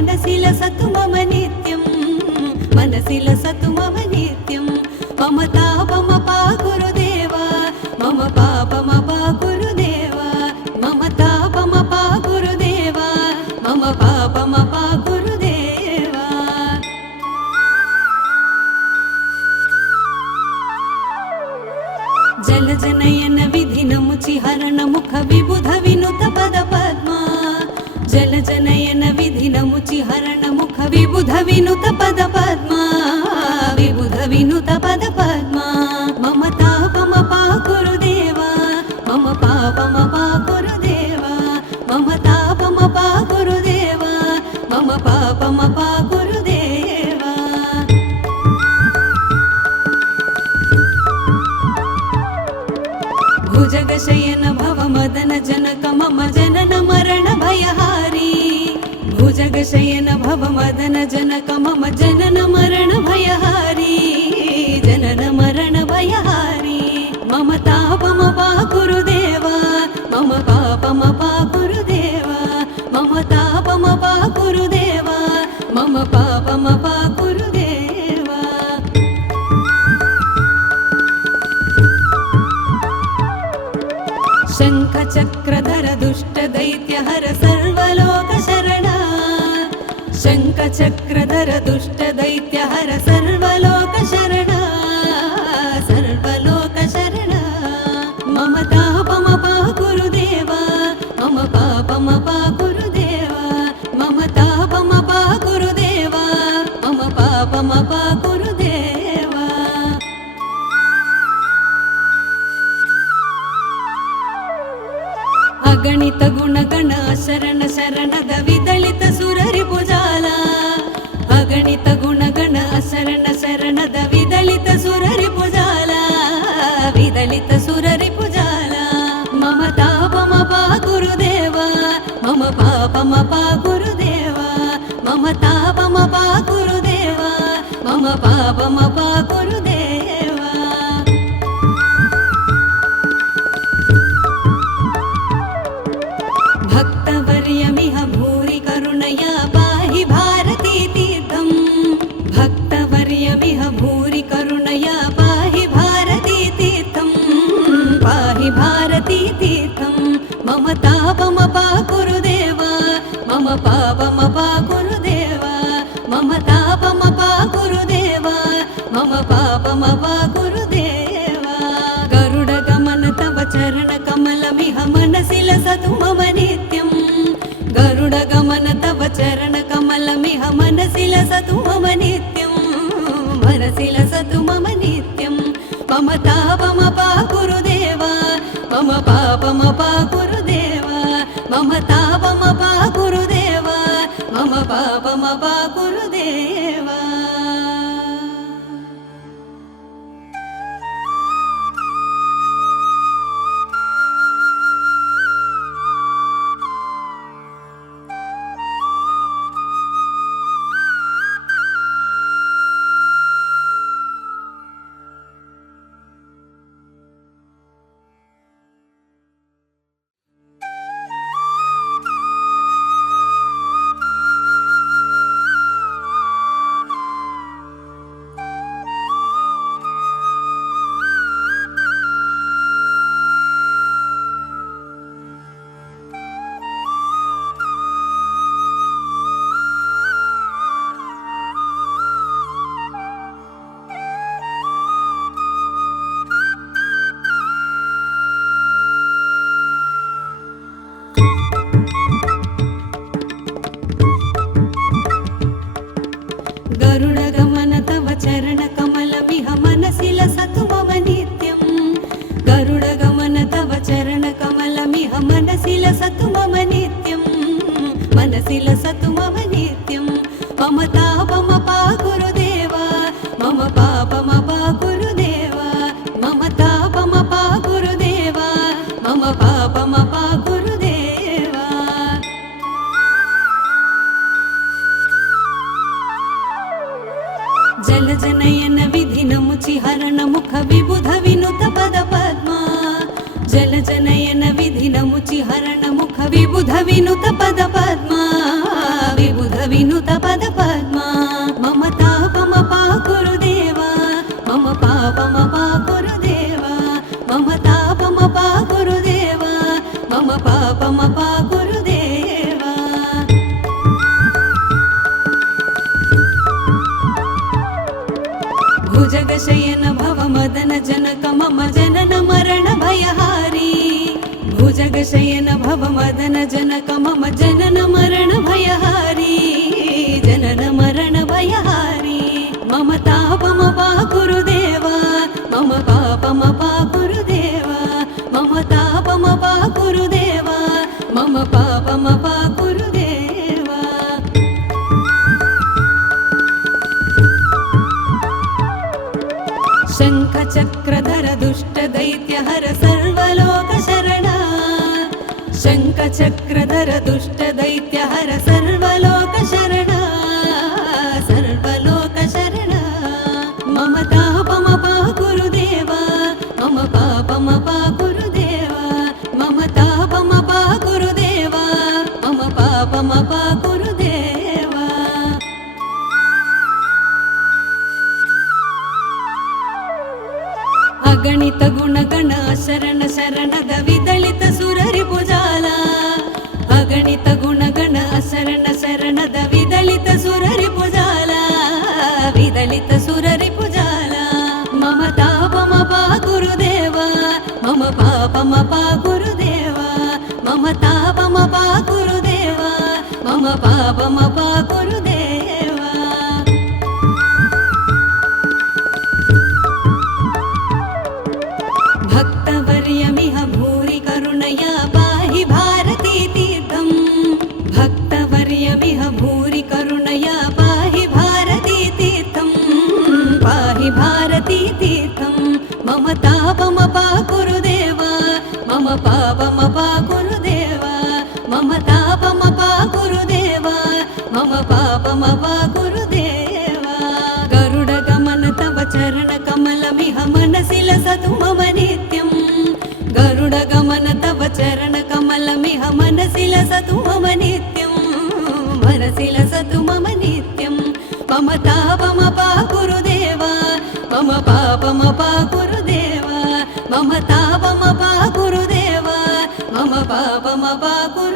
मनसि लसतु मम नित्यं मनसि लसतु मम नित्यं मम तापमपा गुरुदेवा मम पापमपा गुरुदेवा मम तापमपा गुरुदेवा मम पापमपा गुरुदेवा जलजनयन विधिनमुचिहरण मुख विबुध विनुत पद पद्मा जलजनयन विधिनमुचिहरण मुख विबुध विनुत पद पद्मा विबुध विनुत पद पद्मा मम तापमपा गुरुदेवा मम पापमपा गुरुदेवा मम तापमपा गुरुदेवा मम पापमपा गुरुदेवा भुजगशयन भव मदन जनक मम जनन मरण भयहारी भुजगशयन भव मदन जनक मम जनन मरण भयहारी जनन मरण भयहारी मम तापमपा गुरुदेवा मम पापमपा गुरुदेवा मम तापमपा गुरुदेवा मम पापमपा गुरुदेवा शङ्खचक्रधर दुष्ट दैत्यहर सर्वलोक शरणा शङ्खचक्रधर दुष्ट दैत्यहर सर्वलोक शरणा सर्वलोक शरणा मम तापमपा गुरुदेवा मम पापमपा गुरुदेवा मम तापमपा गुरुदेवा मम पापमपा गुरुदेवा अगणित गुणगण शरण शरणद विदलित सुररिपुजाल अगणित गुणगण शरण शरणद विदलित सुररिपुजाल विदलित सुररिपुजाल मम तापमपा गुरुदेवा मम पापमपा गुरुदेवा मम तापमपा गुरुदेवा मम पापमपा गुरुदेवा भक्तवर्यमिह भूरि करुणया पाहि भारती तीर्थं भक्तवर्यमिह भूरि करुणया पाहि भारती तीर्थं पाहि भारती तीर्थं मम तापमपा गुरुदेवा मम पापमपा गुरुदेवा मम तापमपा गुरुदेवा मम पापमपा गुरुदेवा गरुडगमन तव चरण कमलमिह मनसि लसतु मम नित्यं गरुडगमन तव चरण कमलमिह मनसि लसतु मम नित्यं मनसि लसतु मम नित्यं मम तापमपा गुरुदेवा मम पापमपा गुरुदेवा मम तापमपा गुरुदेवा मम पापमपा गुरुदेवा गरुडगमन तव चरण कमलमिह मनसि लसतु मम नित्यं गरुडगमन तव चरण कमलमिह मनसि लसतु मम नित्यं मनसि लसतु मम नित्यं मम तापमपा गुरुदेवा मम पापमपा गुरुदेवा मम तापमपा गुरुदेवा मम पापमपा गुरुदेवा जलजनयन विधिनमुचिहरण मुख विबुध विनुत पद पद्मा जलजनयन विधिनमुचिहरण मुख विबुध विनुत पद पद्मा विबुध विबुध विनुत पद पद्मा मम तापमपा गुरुदेवा मम पापमपा गुरुदेवा मम तापमपा गुरुदेवा मम पापमपा गुरुदेवा भुजगशयन भव मदन जनक मम जनन मरण भयहारी भुजगशयन भव मदन जनक मम जनन मरण भयहारी जनन मरण भयहारी मम तापमपा गुरुदेवा मम पापमपा गुरुदेवा मम तापमपा गुरुदेवा मम पापमपा गुरुदेवा शंख चक्रधर दुष्ट दैत्य हर सर्वलोक शरणा शंख चक्रधर दुष्ट दैत्य हर सर्वलोक शरणा सर्वलोक शरणा मम तापमपा गुरुदेवा मम पापमपा गुरुदेवा मम तापमपा गुरुदेवा मम पापमपा गुरुदेवा अगणित गुणगण शरण शरणद विदलित सुररि भुजाಲ अगणित गुणगण शरण शरणद विदलित सुररि भुजाಲ विदलित सुररि भुजाಲ मम तापमपा गुरुदेवा मम पापमपा गुरुदेवा मम तापमपा गुरुदेवा मम पापमपा गुरुदेवा भक्तवर्यमिह भूरि करुणया पाहि भारती तीर्थं भक्तवर्यमिह भूरि करुणया पाहि भारती तीर्थं पाहि भारती तीर्थं मम तापमपा गुरुदेवा मम पापमपा गुरुदेवा मम तापमपा गुरुदेवा मम पापमपा गुरुदेवा गरुडगमन तव चरण कमलमिह मनसि लसतु मम नित्यं गरुडगमन तव चरण कमलमिह मनसि लसतु मम नित्यं मनसि लसतु मम नित्यं मम तापमपा गुरुदेवा मम पापमपा गुरुदेवा मम तापमपा गुरुदेवा मम पापमपा गुरुदेवा